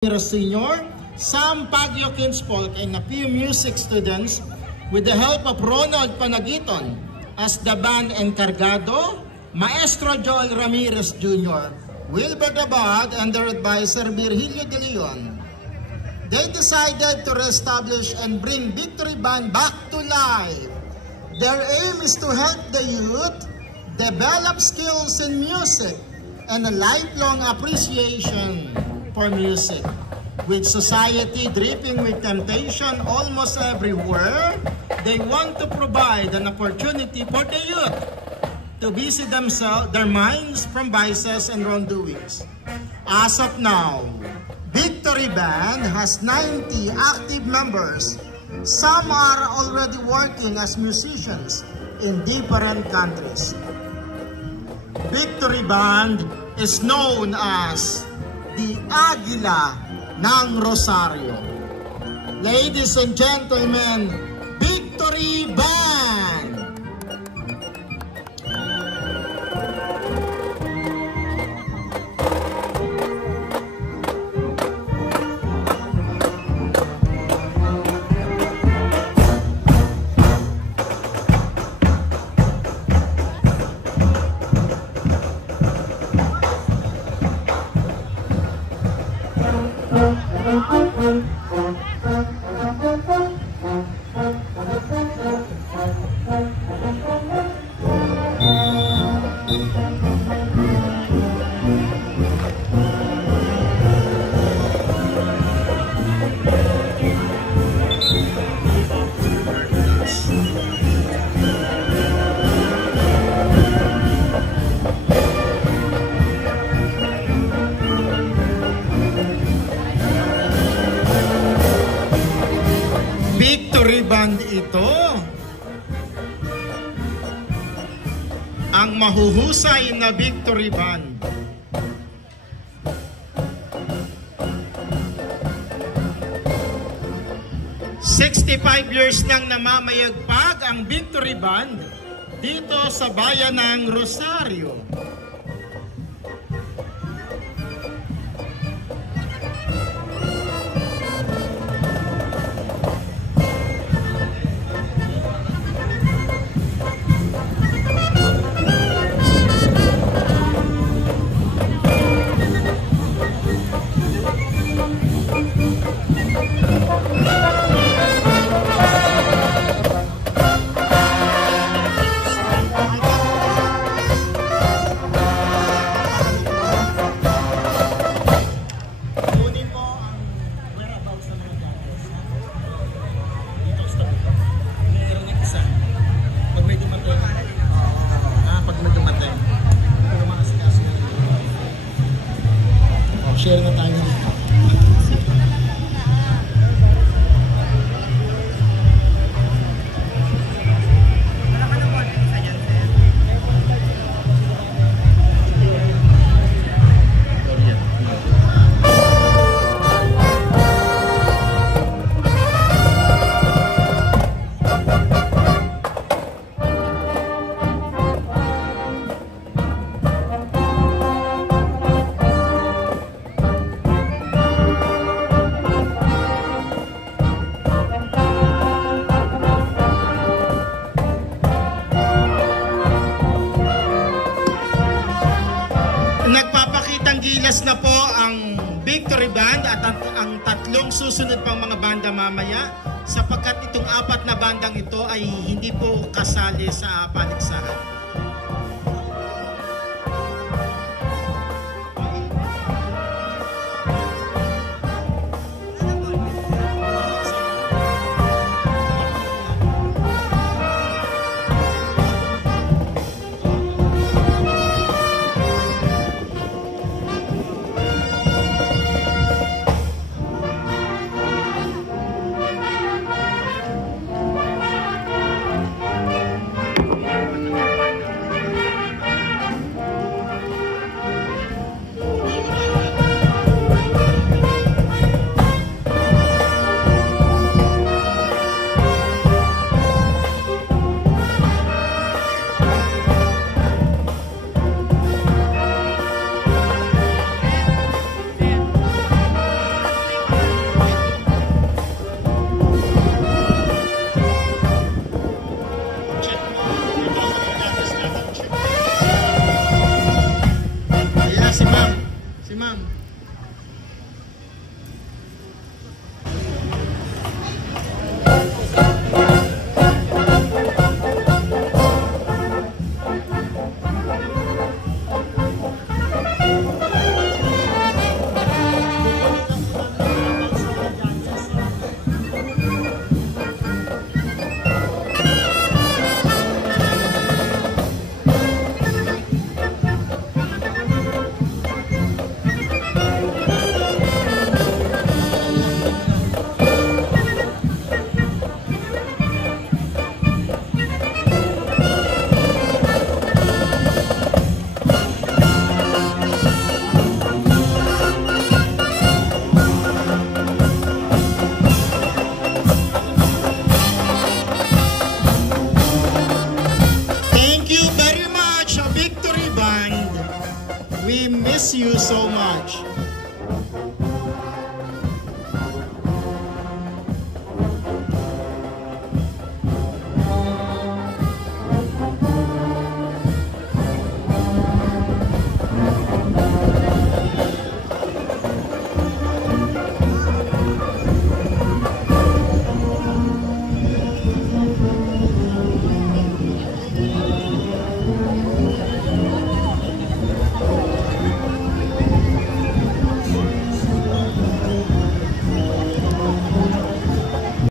Senior, Sam Pagyo Kinspolk, and a few music students with the help of Ronald Panagiton as the band encargado, Maestro Joel Ramirez Jr., Wilbert Abad, and their advisor Virgilio De Leon. They decided to reestablish and bring Victory Band back to life. Their aim is to help the youth develop skills in music and a lifelong appreciation for music. With society dripping with temptation almost everywhere, they want to provide an opportunity for the youth to busy their minds from vices and wrongdoings. As of now, Victory Band has 90 active members. Some are already working as musicians in different countries. Victory Band is known as the Agila ng Rosario. Ladies and gentlemen, Victory Band! Victory Band ito, ang mahuhusay na Victory Band. "65 years nang namamayagpag ang Victory Band dito sa bayan ng Rosario. Share na tayo dito. Nagpapakitang gilas na po ang Victory Band at ang tatlong susunod pang mga banda mamaya, sapagkat itong apat na bandang ito ay hindi po kasali sa paligsahan. We miss you so much.